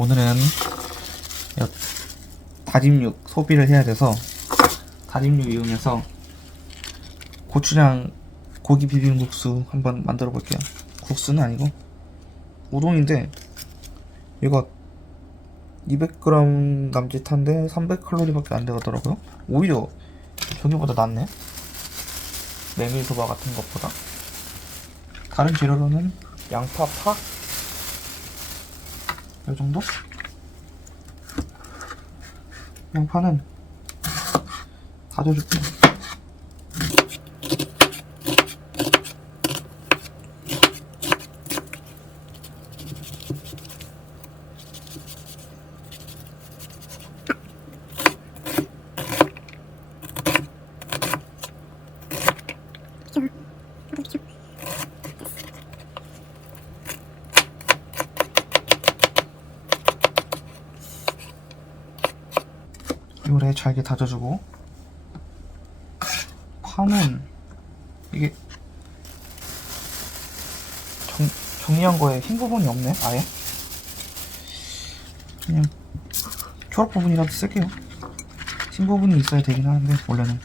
오늘은 여- 다진 육 소비를 해야 돼서 다진 육 이용해서 고추장 고기 비빔국수 한번 만들어 볼게요. 국수는 아니고 우동인데 이거 200g 남짓한데 300칼로리밖에 안 되더라고요. 오히려 저기보다 낫네. 메밀소바 같은 것보다. 다른 재료로는 양파, 파, 이 정도? 양파는 다져줄게요. 요래 잘게 다져주고. 파는 이게 정, 정리한 거에 흰 부분이 없네 아예. 그냥 초록 부분이라도 쓸게요. 흰 부분이 있어야 되긴 하는데 원래는.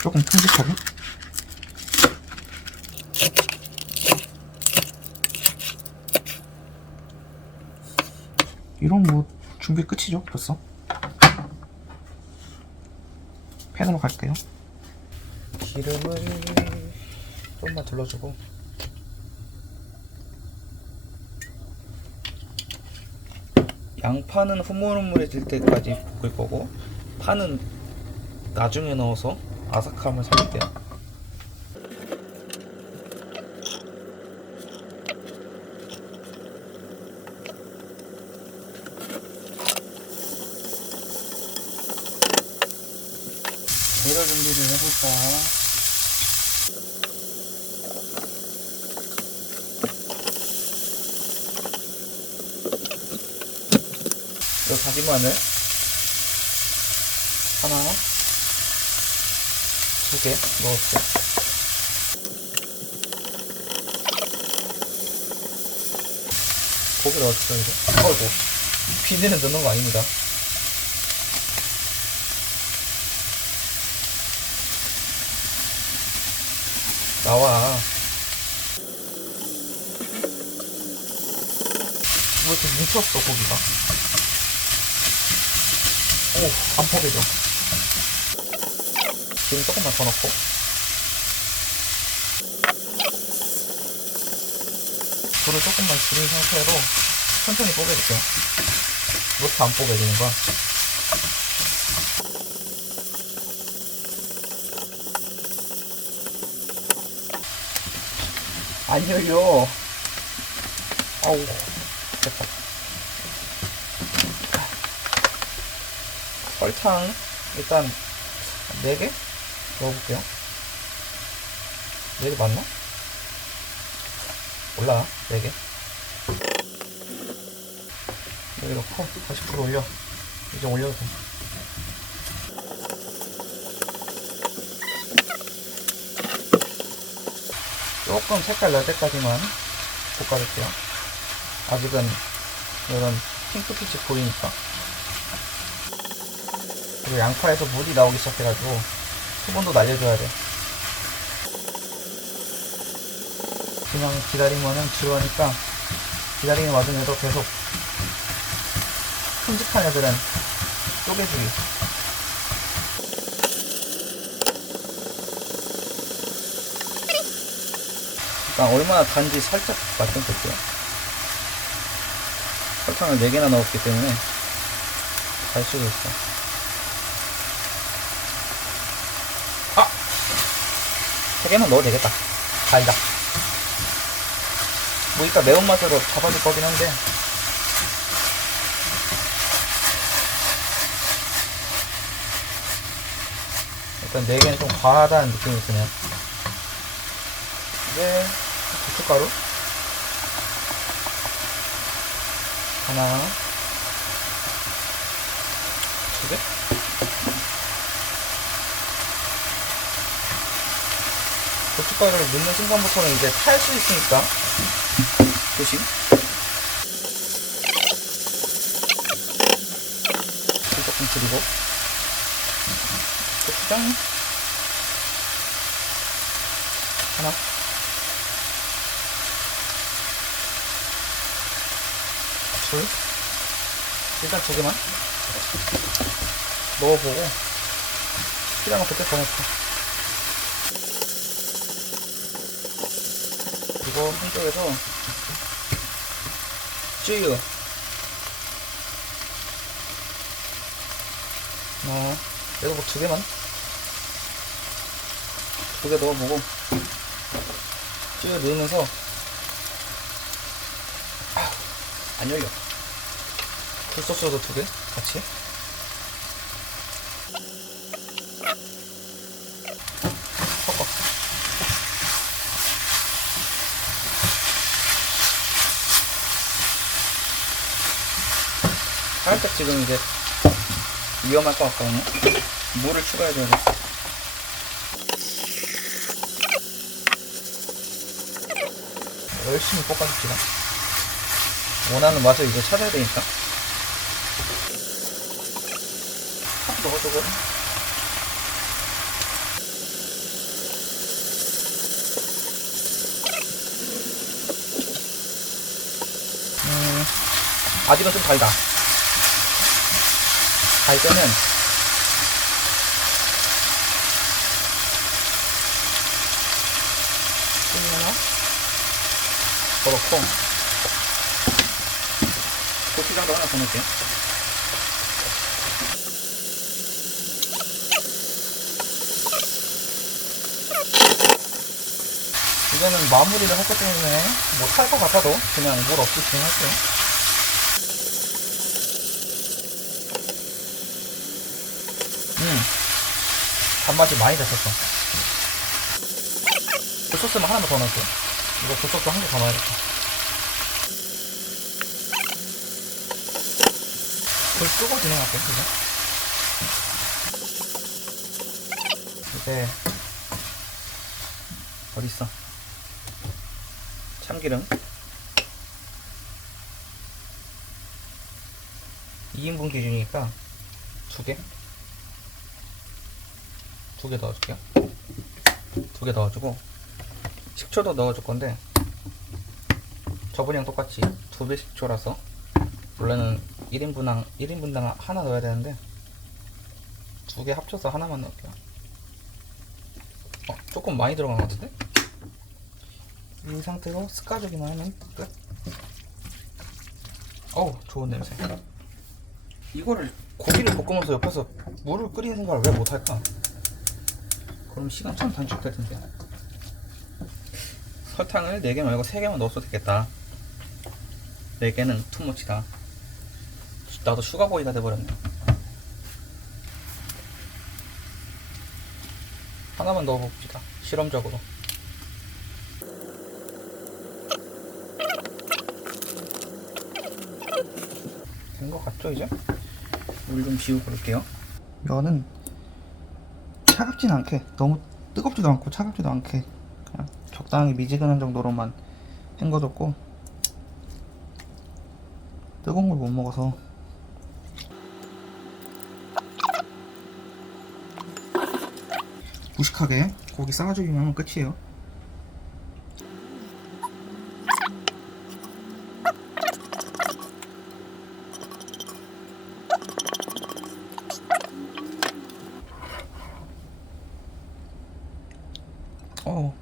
조금 큼직하게. 이런 뭐 준비 끝이죠? 벌써? 팬으로 갈게요. 기름을 좀만 둘러주고. 양파는 흐물흐물해질 때까지 볶을 거고 파는 나중에 넣어서 아삭함을 살릴게요 재료 준비를 해볼까? 이 다진 마늘 하나? 두 개? 넣었어요 고기를 어디서 이제 어이구 비닐은 넣는 거 아닙니다 나와 왜 이렇게 뭉쳤어 고기가 오, 안 포개져. 기름 조금만 더 넣고. 불을 조금만 줄인 상태로 천천히 뽀개줄게요. 왜 이렇게 안 뽀개지는 거야? 안 열려. 아우, 됐다. 설탕 일단 4개 넣어볼게요 4개 맞나? 몰라 4개 4개 넣고 다시 불 올려 이제 올려도 돼 조금 색깔 날 때까지만 볶아줄게요 아직은 이런 핑크빛이 보이니까 그리고 양파에서 물이 나오기 시작해가지고 수분도 날려줘야 돼. 그냥 기다리면은 지루하니까 기다리는 와중에도 계속 큼직한 애들은 쪼개주기. 일단 얼마나 단지 살짝 맛좀 볼게요. 설탕을 4개나 넣었기 때문에 잘 쓰고 있어. 아! 세 개만 넣어도 되겠다. 달다. 뭐 이따 매운맛으로 잡아줄 거긴 한데. 일단 네 개는 좀 과하다는 느낌이 드네요. 이제 고춧가루? 하나. 두개? 고춧가루를 그 넣는 순간부터는 이제 탈 수 있으니까. 조심. 조금 줄이고. 음, 음, 음. 고추장 둘 일단 두 개만. 넣어보고. 필요하면 그때 더 넣고. 그리고 한쪽에서 쯔유. 어, 이거 뭐두 개만. 두 개 넣어보고. 쯔유 넣으면서 아, 안 열려. 굴소스도 두 개? 같이? 섞어. 살짝 지금 이제 위험할 것 같거든요. 물을 추가해줘야 돼. 열심히 볶아줍시다 원하는 맛을 이제 찾아야 되니까. 탁 넣어주고. 음, 아직은 좀 달다. 달더 넣고 고추장도 하나 더 넣을게요. 이거는 마무리를 할 것 때문에 못할 것 같아도 그냥 물 없이 진행할게요. 음 단맛이 많이 됐었어. 그 소스만 하나만 더 넣을게요. 이거 그 소스 한 개 더 넣어야겠다 불 끄고 진행할게요 이제 이제 어딨어? 참기름. 2인분 기준이니까 두개? 두 개 넣어줄게요. 두 개 넣어주고 식초도 넣어줄 건데 저번이랑 똑같이 두 배 식초라서 원래는 1인분당 1인분당 하나 넣어야 되는데 두 개 합쳐서 하나만 넣을게요. 어, 조금 많이 들어간 것 같은데? 이 상태로 습가주기만 하면 끝. 어우 좋은 냄새. 이거를 고기를 볶으면서 옆에서 물을 끓이는 생각을 왜 못할까? 그럼 시간 참 단축될 텐데. 설탕을 4개 말고 3개만 넣어도 되겠다. 4개는 투머치다 나도 슈가보이가 돼버렸네. 하나만 넣어봅시다. 실험적으로. 된 것 같죠 이제? 물좀 지우고 그럴게요. 면은 차갑진 않게 너무 뜨겁지도 않고 차갑지도 않게 그냥 적당히 미지근한 정도로만 헹궈뒀고 뜨거운 걸 못 먹어서 무식하게 고기 싸가지기만 하면 끝이에요 어.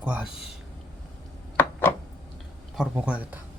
와, 씨. 바로 먹어야겠다.